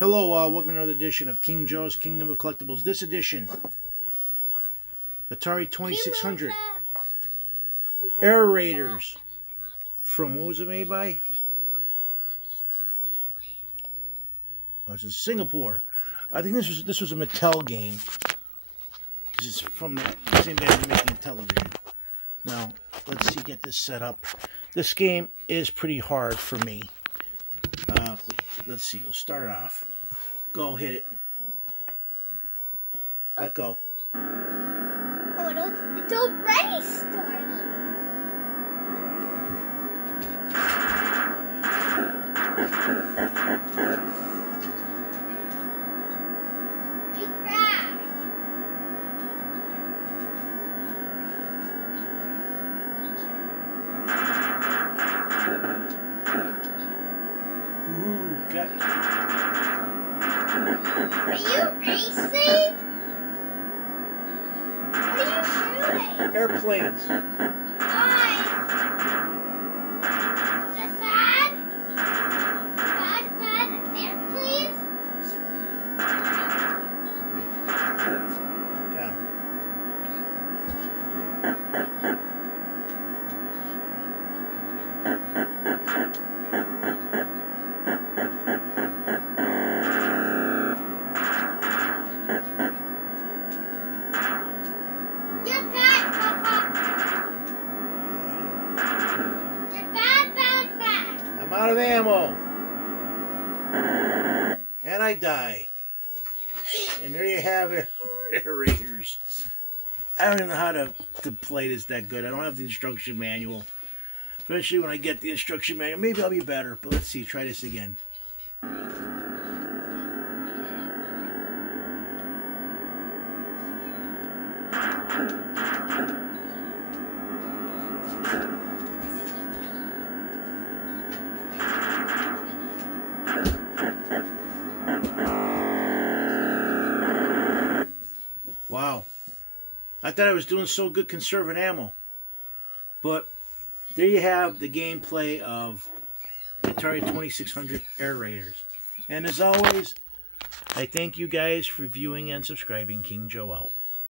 Hello, welcome to another edition of King Joe's Kingdom of Collectibles. This edition, Atari 2600 Air Raiders. From, what was it made by? Oh, this is Singapore. I think this was a Mattel game, because it's from the same guy who's making television. Now, let's see, get this set up. This game is pretty hard for me. Let's see, we'll start off. Go, hit it. Let go. Oh, it's already started. You crashed. Ooh, got... Are you racing? What are you shooting? Airplanes. Why? That's bad? Bad airplanes? Got 'em. You're bad, Papa. You're bad. I'm out of ammo. And I die. And there you have it, Air Raiders. I don't even know how to play this that good. I don't have the instruction manual. Eventually, when I get the instruction manual, maybe I'll be better. But let's see, try this again. Wow. I thought I was doing so good conserving ammo. But there you have the gameplay of Atari 2600 Air Raiders. And as always, I thank you guys for viewing and subscribing. King Joe out.